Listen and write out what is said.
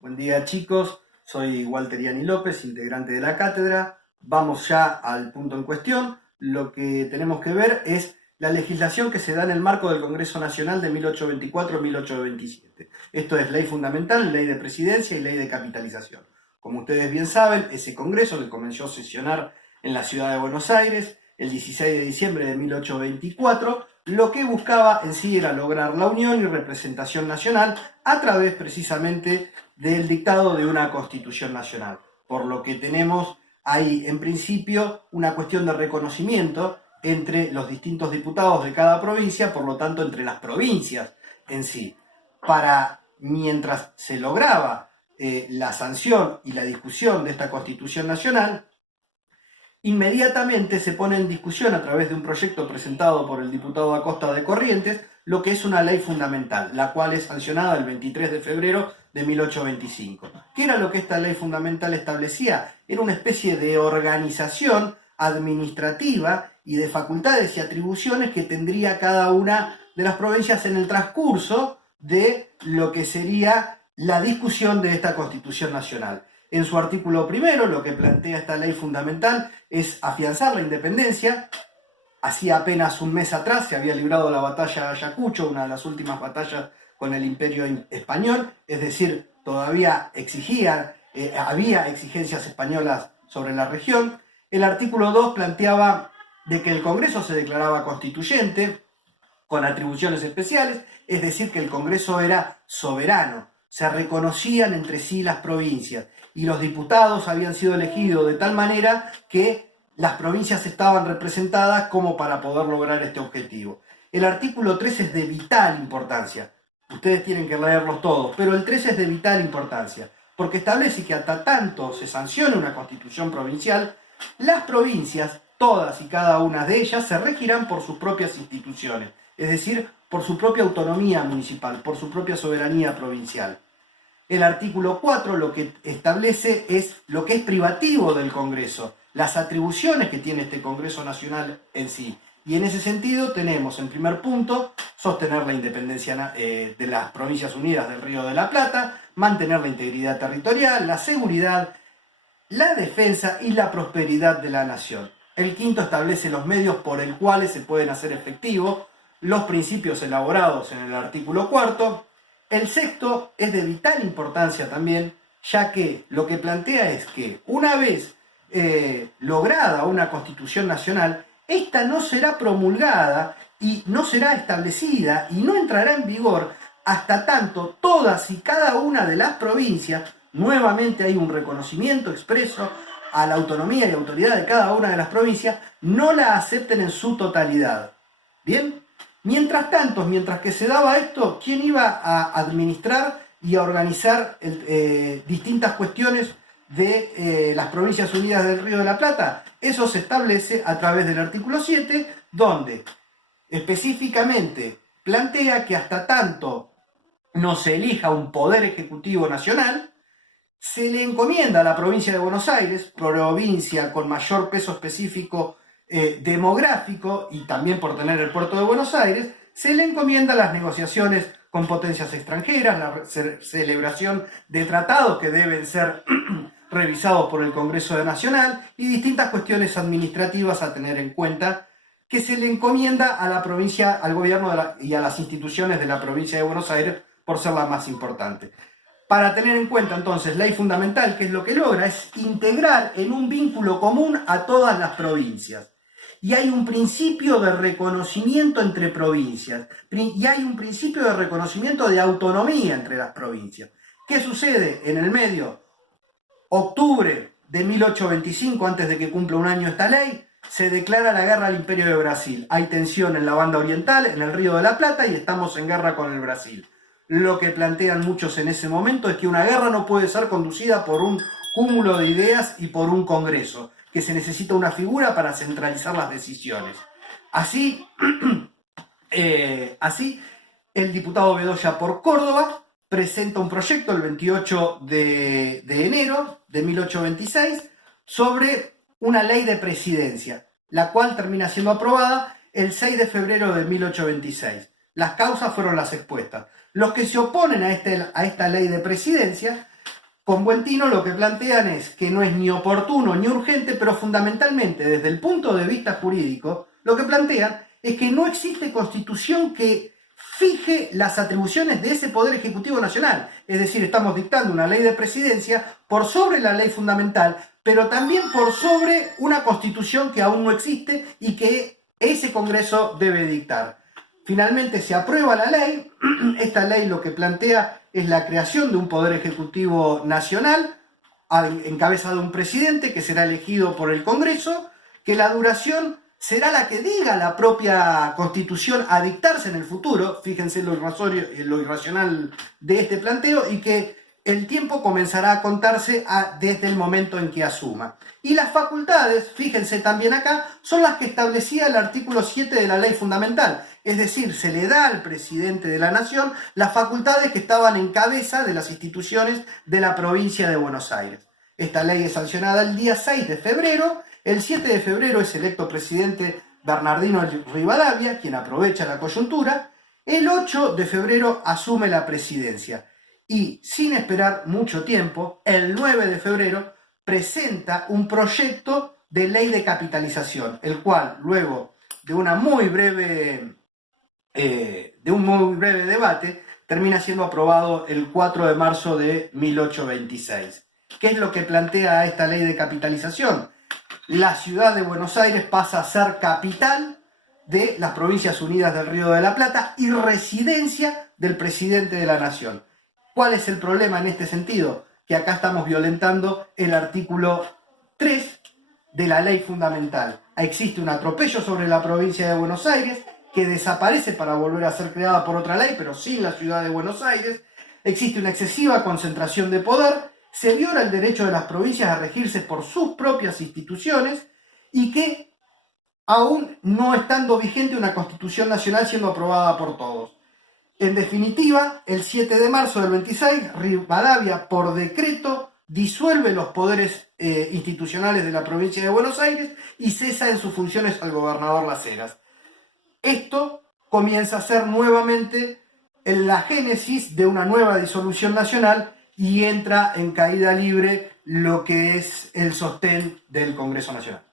Buen día chicos, soy Walter Yani López, integrante de la cátedra. Vamos ya al punto en cuestión. Lo que tenemos que ver es la legislación que se da en el marco del Congreso Nacional de 1824-1827. Esto es ley fundamental, ley de presidencia y ley de capitalización. Como ustedes bien saben, ese Congreso que comenzó a sesionar en la ciudad de Buenos Aires el 16 de diciembre de 1824, lo que buscaba en sí era lograr la unión y representación nacional a través precisamente del dictado de una constitución nacional. Por lo que tenemos ahí en principio una cuestión de reconocimiento entre los distintos diputados de cada provincia, por lo tanto entre las provincias en sí. Mientras se lograba la sanción y la discusión de esta constitución nacional, inmediatamente se pone en discusión a través de un proyecto presentado por el diputado Acosta de Corrientes lo que es una ley fundamental, la cual es sancionada el 23 de febrero de 1825. ¿Qué era lo que esta ley fundamental establecía? Era una especie de organización administrativa y de facultades y atribuciones que tendría cada una de las provincias en el transcurso de lo que sería la discusión de esta Constitución Nacional. En su artículo primero, lo que plantea esta ley fundamental es afianzar la independencia. Hacía apenas un mes atrás se había librado la batalla de Ayacucho, una de las últimas batallas con el Imperio Español, es decir, todavía había exigencias españolas sobre la región. El artículo 2 planteaba de que el Congreso se declaraba constituyente, con atribuciones especiales, es decir, que el Congreso era soberano. Se reconocían entre sí las provincias y los diputados habían sido elegidos de tal manera que las provincias estaban representadas como para poder lograr este objetivo. El artículo 3 es de vital importancia. Ustedes tienen que leerlos todos, pero el 3 es de vital importancia, porque establece que hasta tanto se sancione una constitución provincial, las provincias, todas y cada una de ellas, se regirán por sus propias instituciones, es decir, por su propia autonomía municipal, por su propia soberanía provincial. El artículo 4 lo que establece es lo que es privativo del Congreso, las atribuciones que tiene este Congreso Nacional en sí. Y en ese sentido tenemos, en primer punto, sostener la independencia de las Provincias Unidas del Río de la Plata, mantener la integridad territorial, la seguridad, la defensa y la prosperidad de la nación. El quinto establece los medios por el cuales se pueden hacer efectivos los principios elaborados en el artículo 4. El sexto es de vital importancia también, ya que lo que plantea es que una vez lograda una constitución nacional, esta no será promulgada y no será establecida y no entrará en vigor hasta tanto todas y cada una de las provincias, nuevamente hay un reconocimiento expreso a la autonomía y autoridad de cada una de las provincias, no la acepten en su totalidad. ¿Bien? Mientras tanto, mientras que se daba esto, ¿quién iba a administrar y a organizar distintas cuestiones de las Provincias Unidas del Río de la Plata? Eso se establece a través del artículo 7, donde específicamente plantea que hasta tanto no se elija un poder ejecutivo nacional, se le encomienda a la provincia de Buenos Aires, provincia con mayor peso específico demográfico y también por tener el puerto de Buenos Aires, se le encomienda las negociaciones con potencias extranjeras, la celebración de tratados que deben ser revisados por el Congreso Nacional y distintas cuestiones administrativas a tener en cuenta que se le encomienda a la provincia, al gobierno y a las instituciones de la provincia de Buenos Aires por ser las más importantes. Para tener en cuenta entonces, ley fundamental, que es lo que logra, es integrar en un vínculo común a todas las provincias. Y hay un principio de reconocimiento entre provincias, y hay un principio de reconocimiento de autonomía entre las provincias. ¿Qué sucede en el medio? Octubre de 1825, antes de que cumpla un año esta ley, se declara la guerra al Imperio de Brasil. Hay tensión en la banda oriental, en el Río de la Plata, y estamos en guerra con el Brasil. Lo que plantean muchos en ese momento es que una guerra no puede ser conducida por un cúmulo de ideas y por un congreso, que se necesita una figura para centralizar las decisiones. Así, el diputado Bedoya por Córdoba presenta un proyecto el 28 de enero de 1826 sobre una ley de presidencia, la cual termina siendo aprobada el 6 de febrero de 1826. Las causas fueron las expuestas. Los que se oponen a esta ley de presidencia Con buen tino lo que plantean es que no es ni oportuno ni urgente, pero fundamentalmente desde el punto de vista jurídico, lo que plantean es que no existe constitución que fije las atribuciones de ese Poder Ejecutivo Nacional. Es decir, estamos dictando una ley de presidencia por sobre la ley fundamental, pero también por sobre una constitución que aún no existe y que ese Congreso debe dictar. Finalmente se aprueba la ley. Esta ley lo que plantea es la creación de un Poder Ejecutivo Nacional en cabeza de un presidente que será elegido por el Congreso, que la duración será la que diga la propia Constitución a dictarse en el futuro. Fíjense lo irracional de este planteo, y que el tiempo comenzará a contarse desde el momento en que asuma. Y las facultades, fíjense también acá, son las que establecía el artículo 7 de la Ley Fundamental. Es decir, se le da al presidente de la Nación las facultades que estaban en cabeza de las instituciones de la provincia de Buenos Aires. Esta ley es sancionada el día 6 de febrero. El 7 de febrero es electo presidente Bernardino Rivadavia, quien aprovecha la coyuntura. El 8 de febrero asume la presidencia. Y sin esperar mucho tiempo, el 9 de febrero presenta un proyecto de ley de capitalización, el cual luego de un muy breve debate termina siendo aprobado el 4 de marzo de 1826. ¿Qué es lo que plantea esta ley de capitalización? La ciudad de Buenos Aires pasa a ser capital de las Provincias Unidas del Río de la Plata y residencia del presidente de la Nación. ¿Cuál es el problema en este sentido? Que acá estamos violentando el artículo 3 de la ley fundamental. Existe un atropello sobre la provincia de Buenos Aires que desaparece para volver a ser creada por otra ley, pero sin la ciudad de Buenos Aires. Existe una excesiva concentración de poder, se viola el derecho de las provincias a regirse por sus propias instituciones, y que aún no estando vigente una Constitución Nacional siendo aprobada por todos. En definitiva, el 7 de marzo del 26, Rivadavia, por decreto, disuelve los poderes institucionales de la provincia de Buenos Aires y cesa en sus funciones al gobernador Las Heras. Esto comienza a ser nuevamente en la génesis de una nueva disolución nacional, y entra en caída libre lo que es el sostén del Congreso Nacional.